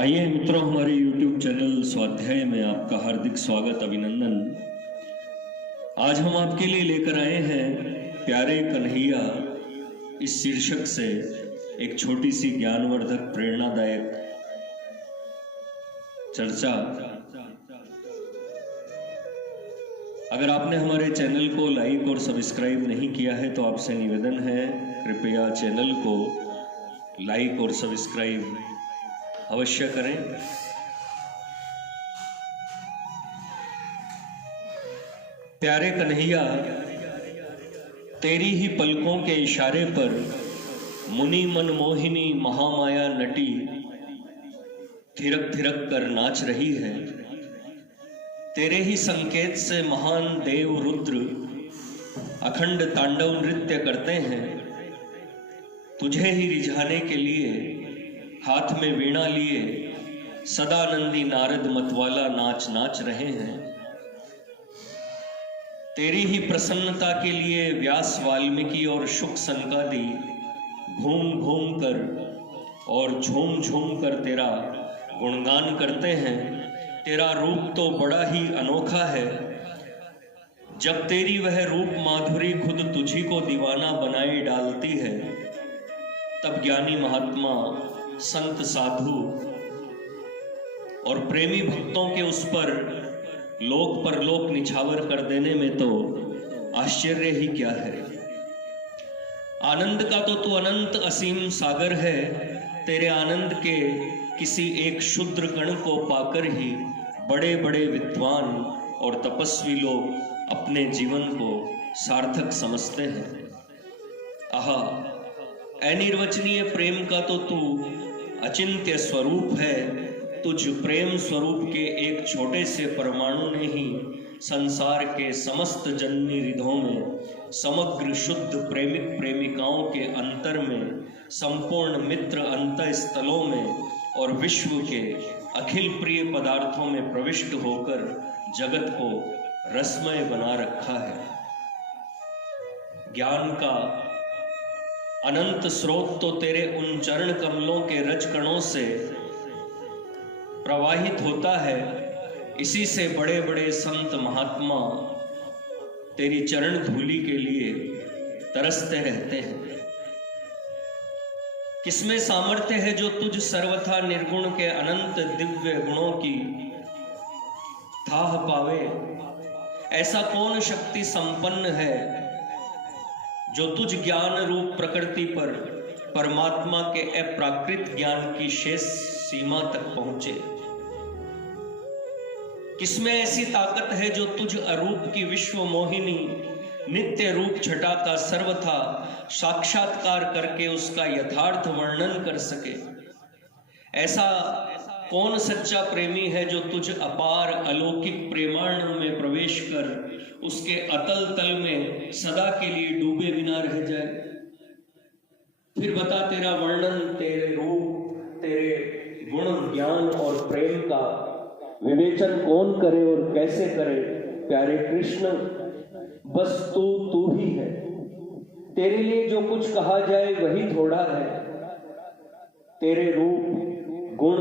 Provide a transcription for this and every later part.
आइए मित्रों, हमारे YouTube चैनल स्वाध्याय में आपका हार्दिक स्वागत, अभिनंदन। आज हम आपके लिए लेकर आए हैं प्यारे कन्हैया इस शीर्षक से एक छोटी सी ज्ञानवर्धक प्रेरणादायक चर्चा। अगर आपने हमारे चैनल को लाइक और सब्सक्राइब नहीं किया है तो आपसे निवेदन है, कृपया चैनल को लाइक और सब्सक्राइब अवश्य करें। प्यारे कन्हैया, तेरी ही पलकों के इशारे पर मुनि मनमोहिनी महामाया नटी थिरक थिरक कर नाच रही है। तेरे ही संकेत से महान देव रुद्र अखंड तांडव नृत्य करते हैं। तुझे ही रिझाने के लिए हाथ में वीणा लिए सदानंदी नारद मतवाला नाच नाच रहे हैं। तेरी ही प्रसन्नता के लिए व्यास वाल्मीकि और शुक सनकादि घूम घूम कर और झूम झूम कर तेरा गुणगान करते हैं। तेरा रूप तो बड़ा ही अनोखा है। जब तेरी वह रूप माधुरी खुद तुझी को दीवाना बनाए डालती है, तब ज्ञानी महात्मा, संत, साधु और प्रेमी भक्तों के उस पर लोक परलोक निछावर कर देने में तो आश्चर्य ही क्या है। आनंद का तो तू अनंत असीम सागर है। तेरे आनंद के किसी एक क्षुद्र कण को पाकर ही बड़े बड़े विद्वान और तपस्वी लोग अपने जीवन को सार्थक समझते हैं। आहा, अनिर्वचनीय प्रेम का तो तू अचिंत्य स्वरूप है। तुझ प्रेम स्वरूप के एक छोटे से परमाणु ने ही संसार के समस्त जननी हृदयों में, समग्र शुद्ध प्रेमिक प्रेमिकाओं के अंतर में, संपूर्ण मित्र अंतः स्थलों में और विश्व के अखिल प्रिय पदार्थों में प्रविष्ट होकर जगत को रसमय बना रखा है। ज्ञान का अनंत स्रोत तो तेरे उन चरण कमलों के रज कणों से प्रवाहित होता है। इसी से बड़े बड़े संत महात्मा तेरी चरण धूलि के लिए तरसते रहते हैं। किसमें सामर्थ्य है जो तुझ सर्वथा निर्गुण के अनंत दिव्य गुणों की थाह पावे? ऐसा कौन शक्ति संपन्न है जो तुझ ज्ञान रूप प्रकृति पर परमात्मा के अप्राकृत ज्ञान की शेष सीमा तक पहुंचे? किसमें ऐसी ताकत है जो तुझ अरूप की विश्व मोहिनी नित्य रूप छटा का सर्वथा साक्षात्कार करके उसका यथार्थ वर्णन कर सके? ऐसा कौन सच्चा प्रेमी है जो तुझ अपार अलौकिक प्रेमानंद में प्रवेश कर उसके अतल तल में सदा के लिए डूबे बिना रह जाए? फिर बता, तेरा वर्णन, तेरे रूप, तेरे गुण, ज्ञान और प्रेम का विवेचन कौन करे और कैसे करे? प्यारे कृष्ण, बस तू ही है। तेरे लिए जो कुछ कहा जाए वही थोड़ा है। तेरे रूप, गुण,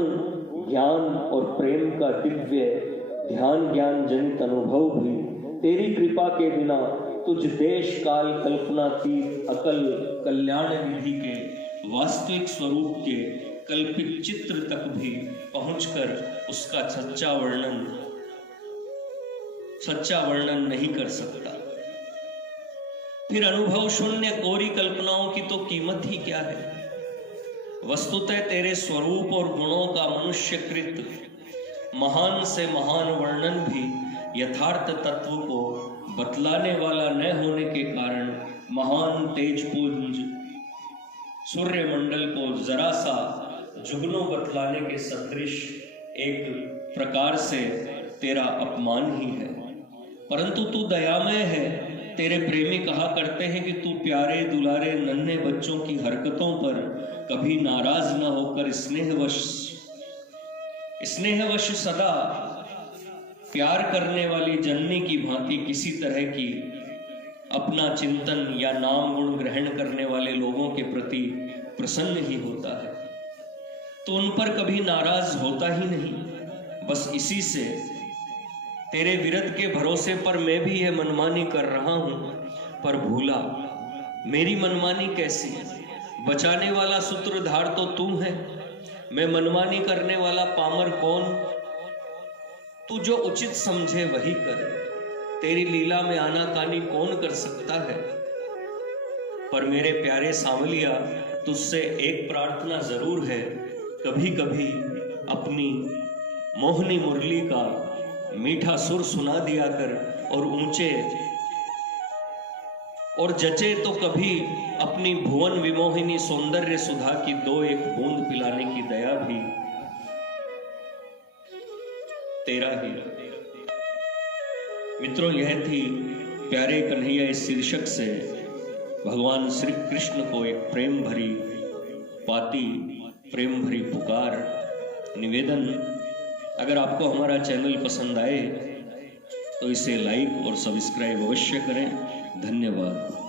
ज्ञान और प्रेम का दिव्य ध्यान ज्ञान जनित अनुभव भी तेरी कृपा के बिना तुझ देश काल कल्पनातीत अकल कल्याण निधि के वास्तविक स्वरूप के कल्पित चित्र तक भी पहुंचकर उसका सच्चा वर्णन नहीं कर सकता। फिर अनुभव शून्य कोरी कल्पनाओं की तो कीमत ही क्या है? वस्तुतः तेरे स्वरूप और गुणों का मनुष्यकृत महान से महान वर्णन भी यथार्थ तत्व को बतलाने वाला न होने के कारण महान तेजपुंज सूर्यमंडल को जरा सा जुगनों बतलाने के सदृश एक प्रकार से तेरा अपमान ही है। परंतु तू दयामय है। तेरे प्रेमी कहा करते हैं कि तू प्यारे दुलारे नन्हे बच्चों की हरकतों पर कभी नाराज न होकर स्नेहवश सदा प्यार करने वाली जननी की भांति किसी तरह की अपना चिंतन या नाम गुण ग्रहण करने वाले लोगों के प्रति प्रसन्न ही होता है। तो उन पर कभी नाराज होता ही नहीं। बस इसी से तेरे विरद के भरोसे पर मैं भी यह मनमानी कर रहा हूं, पर भूला मेरी मनमानी कैसी। बचाने वाला सूत्रधार तो तू है, मैं मनमानी करने वाला पामर कौन। तू जो उचित समझे वही कर, तेरी लीला में आनाकानी कौन कर सकता है। पर मेरे प्यारे सांवलिया, तुझसे एक प्रार्थना जरूर है, कभी कभी अपनी मोहनी मुरली का मीठा सुर सुना दिया कर, और ऊंचे और जचे तो कभी अपनी भुवन विमोहिनी सौंदर्य सुधा की दो एक बूंद पिलाने की दया भी तेरा ही। मित्रों, यह थी प्यारे कन्हैया इस शीर्षक से भगवान श्री कृष्ण को एक प्रेम भरी पाती, प्रेम भरी पुकार, निवेदन। अगर आपको हमारा चैनल पसंद आए तो इसे लाइक और सब्सक्राइब अवश्य करें। धन्यवाद।